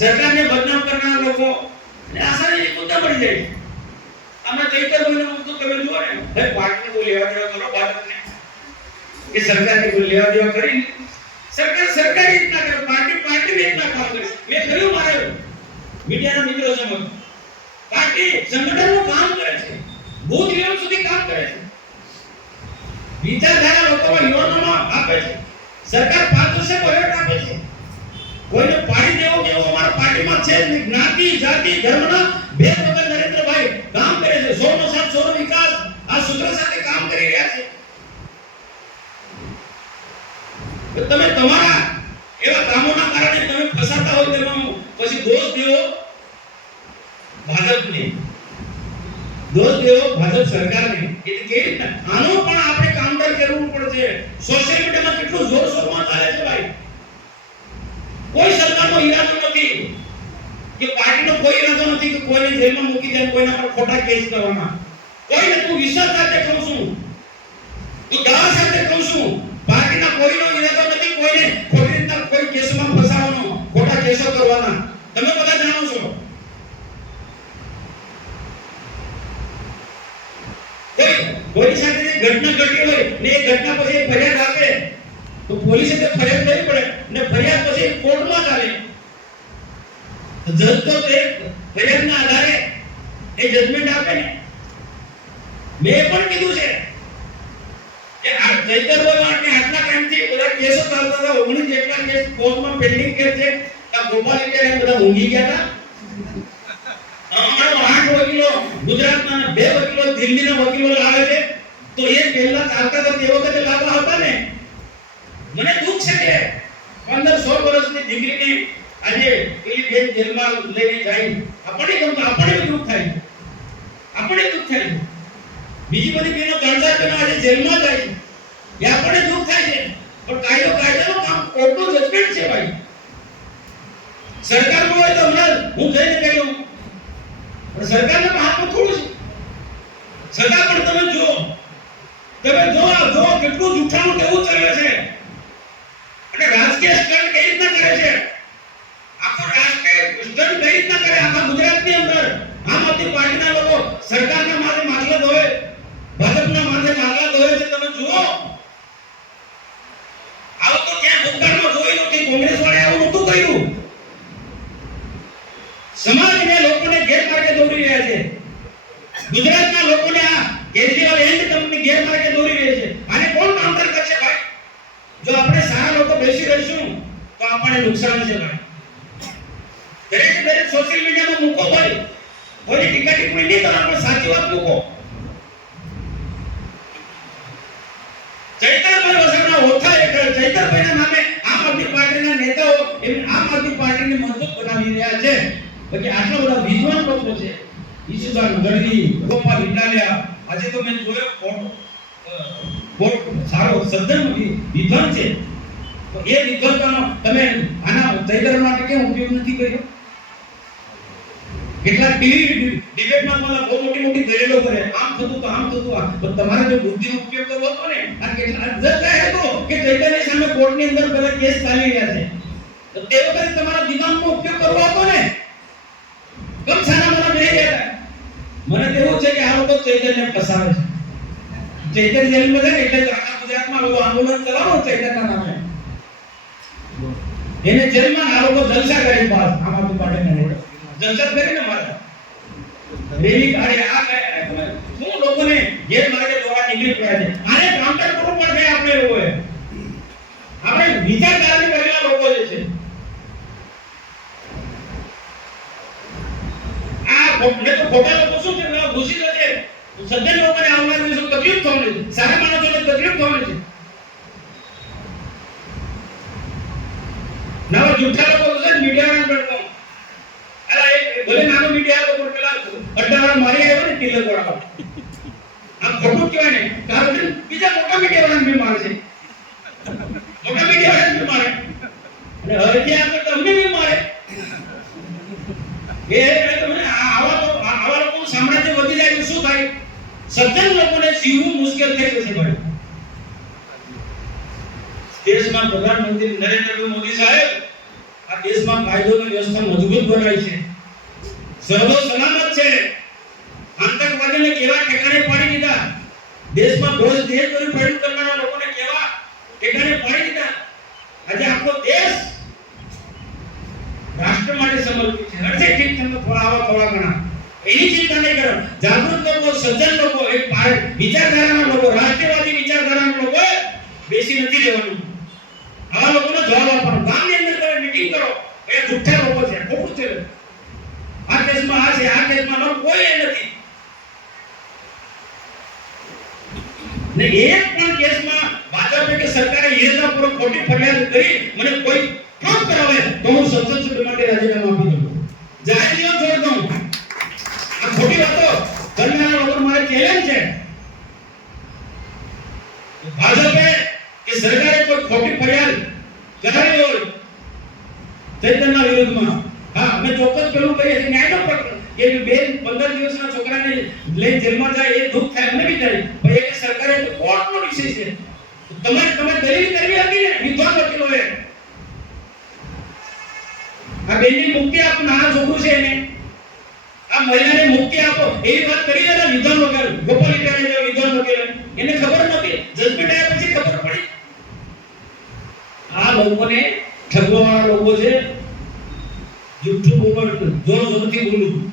સરકારને બદનામ કરનાર લોકો ને આસાની મુદ્દા પડી જાય. અમે ચૈતર ભાઈનો મુદ્દો તમે જુઓ ને, ભાઈ પાર્ટીને કોઈ લેવા દેવા કરો બાળકને કે સરકારને કોઈ લેવા દેવા કરી સરકાર સરકારી રીતના કરે, પાર્ટી રીતના કામ કરે. મેં કર્યું મારે મીડિયાના મિત્રો સમક્ષ, પાર્ટી સંગઠનનું કામ કરે છે, બૂથ લેવલ સુધી કામ કરે છે, વિચારધારા લોકોમાં યુવાનોમાં આપે છે. સરકાર 5 વર્ષે બજેટ આપે છે. કોઈને પાડી દેવો કે અમારા પાર્ટીમાં છે જ્ઞાતિ જાતિ ધર્મના ભેદ વગર નરેન્દ્રભાઈ કામ કરે છે. 100 નો સાથ 100 નો વિકાસ આ સૂત્ર સાથે કામ કરી રહ્યા છે. તમે તમારા એવા કામોના કારણે તમે ફસાતા હોય તેમાં પછી દોષ દેવો ભાજપને, દોષ દેવો ભાજપ સરકારને. એટલે કેવી રીતે આનો પણ આપણે કાઉન્ટર કરવું પડશે. સોશિયલ મીડિયામાં કેટલું જોરશોરમાં ચાલે છે ભાઈ. કોઈ સરકારનો ઈરાદો નથી કે પાર્ટીનો કોઈ ઈરાદો નથી કે કોઈને જેલમાં મૂકી દે, કોઈના પર ખોટા કેસ કરવાના. કોઈને તું વિશ્વાસ સાથે કહું છું, તું દાવા સાથે કહું છું, પાર્ટીના કોઈનો ઈરાદો નથી કોઈને ખોટી રીતના કોઈ કેસમાં ફસાવવાનો, ખોટા કેસો કરવાના. તમે બધા જાણો છો. કોઈ સાથે ઘટના ઘટી હોય ને એ ઘટના પછી ફરિયાદ આપે તો પોલીસે તે ફરિયાદ કરવી પડે ને ફરિયાદ પછી કોર્ટમાં ચાલે. જજ તો તે ફરિયાદના આધારે એ જજમેન્ટ આપે ને. મેં પણ કીધું છે કે આ ચૈતરભાઈ માટે આટલા ટાઈમથી બધા કેસો ચાલતા હતા, 19 જેટલા કેસ કોર્ટમાં પેન્ડિંગ કેસ છે. આ ગોપાલ ઇટાલિયન બધા ઊંઘી ગયા હતા. અમારો 8 વકીલો ગુજરાતના 2 વકીલો દિલ્હીના વકીલો લાવે છે તો એ પહેલા ચાલતા હતા તે વખતે લાવવા હતા ને. મને દુઃખ છે કે 15-16 વર્ષની દીકરીને આજે પેલી બેન જેલમાં લઈને જાય. આપણે દુઃખ થાય, આપણે દુઃખ થાય. બીજી બધી બેનો ગણદાર બેનો આજે જેલમાં જાય એ આપણે દુઃખ થાય છે. પણ કાયદાનું કામ કોર્ટનું જજમેન્ટ છે ભાઈ. સરકારમાં હોય તો હમણાં હું જઈને કહ્યું પણ સરકારના હાથમાં થોડું છે. સદા પણ તમે જો કેટલું જૂઠાણું કેવું ચાલે છે અને રાજકીય સ્ટન્ટ કઈ રીતના કરે છે. આખો રાજકીય સ્ટન્ટ કઈ રીતના કરે આખા ગુજરાતની અંદર. આમ આદમી પાર્ટીના લોકો સરકારના માથે માગલા ધોવે, ભાજપના માથે માગલા ધોવે છે. તમે જુઓ આવું તો ક્યાં ભૂતકાળમાં જોયું નથી. કોંગ્રેસ વાળાએ આવું નહોતું કર્યું. સમાજને લોકોને ગેરમાર્ગે દોરી રહ્યા છે. ગુજરાતના લોકોને આ કેજરીવાલ એન્ડ કંપની ગેરમાર્ગે દોરી રહી છે. આને કોણ કાઉન્ટર કરશે ભાઈ? જો આપણે સારા લોકો બેસી રહીશું તો આપણને નુકસાન છે ભાઈ. દરેક સોશિયલ મીડિયામાં મૂકો ભાઈ. કોઈ ટીકા ટિપ્પણી નહીં કરો, આપણે સાચી વાત મૂકો. ચૈતરભાઈ વસાવના ઓથા હેઠળ ચૈતરભાઈના નામે આમ આદમી પાર્ટીના નેતાઓ એમ આમ આદમી પાર્ટીને મજબૂત બનાવી રહ્યા છે. બાકી આટલા બધા વિદ્વાન લોકો છે, ઈશુદાન ગઢવી, ગોપાલ ઇટાલિયા. આજે તો મેં જોયો કોટ સારો સદ્ધન વિદ્વાન છે. તો એ વિદ્વાનનો તમે આના ચૈતર માટે કેમ ઉપયોગ નથી કર્યો? કેટલા ટીવી ડિબેટમાં મને બહુ મોટી દલીલો કરે, આમ થતું તો આમ થતું. પણ તમારે જો બુદ્ધિનો ઉપયોગ કરવો હતો ને, આ કેટલા જજ હતો કે ચૈતરની સામે કોર્ટની અંદર બધા કેસ ચાલી રહ્યા છે, તો તે વખતે તમારા દિમાગનો ઉપયોગ કરવો હતો ને. કમ સાના મને બેહી ગયા. મને તો એવું છે કે આ લોકો ચૈતન્ય ફસાવે છે. ચૈતન્ય જેલમાં છે ને એટલે આખા ગુજરાતમાં લોકો આંદોલન ચલાવો ચૈતન્યના નામે. એને જેલમાં આ લોકો જલસા કરી પાસ આમ આદમી પાર્ટીને જલસા કરીને મારે રેલી કાઢે આ કરે. શું લોકોને ગેરમાર્ગે દોરા નીકળી પડ્યા છે. આને કાઉન્ટર કરવું પડશે આપણે લોકોએ. આપણે વિચારધારાની કરેલા લોકો જે છે ને તો ખોટા લોકો શું છે ઘૂસી જશે. સજ્જન લોકોને આવનાર દિવસો તકલીફ થવાની છે, સારા માણસોને તકલીફ થવાની છે. નવા જૂઠા લોકો છે મીડિયાના પડતો. અરે ભલે નાનો મીડિયા તો પણ પેલા અડ્ડાવાળા મારી આવ્યો ને તિલક વાળા આ ખોટું કહેવાય ને. કારણ બીજા મોટા મીડિયા વાળાને બી મારે છે, મોટા મીડિયા વાળાને બી મારે અને હવે ત્યાં આગળ તમને બી મારે. એ આવા લોકો સામ્રાજ્ય વધી જાય તો શું થાય? સજ્જન લોકોને જીવવું મુશ્કેલ થઈ જશે ભાઈ. દેશમાં પ્રધાનમંત્રી નરેન્દ્ર મોદી સાહેબ આ દેશમાં કાયદોની વ્યવસ્થા મજબૂત બનાવી છે, સરહદો સલામત છે, આતંકવાદીને કેવા ઠેકાણે પાડી દીધા, દેશમાં દેશદ્રોહી પ્રયોગ કરનારા લોકોને કેવા ઠેકાણે પાડી દીધા. આજે આખો દેશ રાષ્ટ્ર માટે સમર્પિત છે. હરસે ઠીક તમને થોડા ઘણા એની ચિંતા નહીં કરો. જાગૃત લોકો, સજ્જન લોકો, એક વિચારધારાના લોકો, રાષ્ટ્રવાદી વિચારધારાના લોકો બેસી નથી રહેવાનું. આવા લોકોનો જવાબ આપવાનો. ગામની અંદર તમે મીટિંગ કરો, એ જુઠ્ઠા લોકો છે, ખોટું છે. આ કેસમાં આ છે, આ કેસમાં કોઈ નથી. ને એક પણ કેસમાં ભાજપે કે સરકારે ઈરાદાપૂર્વક ખોટી ફરિયાદ કરી મને કોઈ પ્રૂફ કરાવે તો હું સંસદ સભ્ય માટે રાજીનામું આપી દઉં, જાહેર છોડ દઉં. આ ખોટી વાતો કરનારા લોકો મારે ચેલેન્જ છે. ભાજપે કે સરકારે કોઈ ખોટી ફરિયાદ કરાવી હોય ચૈતન્યના વિરુદ્ધમાં, હા અમે ચોક્કસ પેલું કહીએ છીએ ન્યાયનો પ્રશ્ન કે બેન 15 દિવસના છોકરાને લઈ જેલમાં જાય એ દુઃખ થાય, અમને બી થાય. ભાઈ એ સરકારે તો કોર્ટનો વિષય છે. તમે દલીલ કરવી હતી ને વિદ્વાન વકીલોએ. આ બેનની મુક્તિ આપો, નાના છોકરું છે એને, આ મહિલાને મુક્તિ આપો એવી વાત કરી રહ્યા વિદ્વાન વકીલ ગોપાલ ઇટાલિયા વિદ્વાન વકીલ. એને ખબર નહોતી, જજમેન્ટ આવ્યા પછી ખબર પડી. આ લોકોને ઠગવાવાળા લોકો છે. જુઠ્ઠું બોલવાનું, જોર જોરથી બોલવું.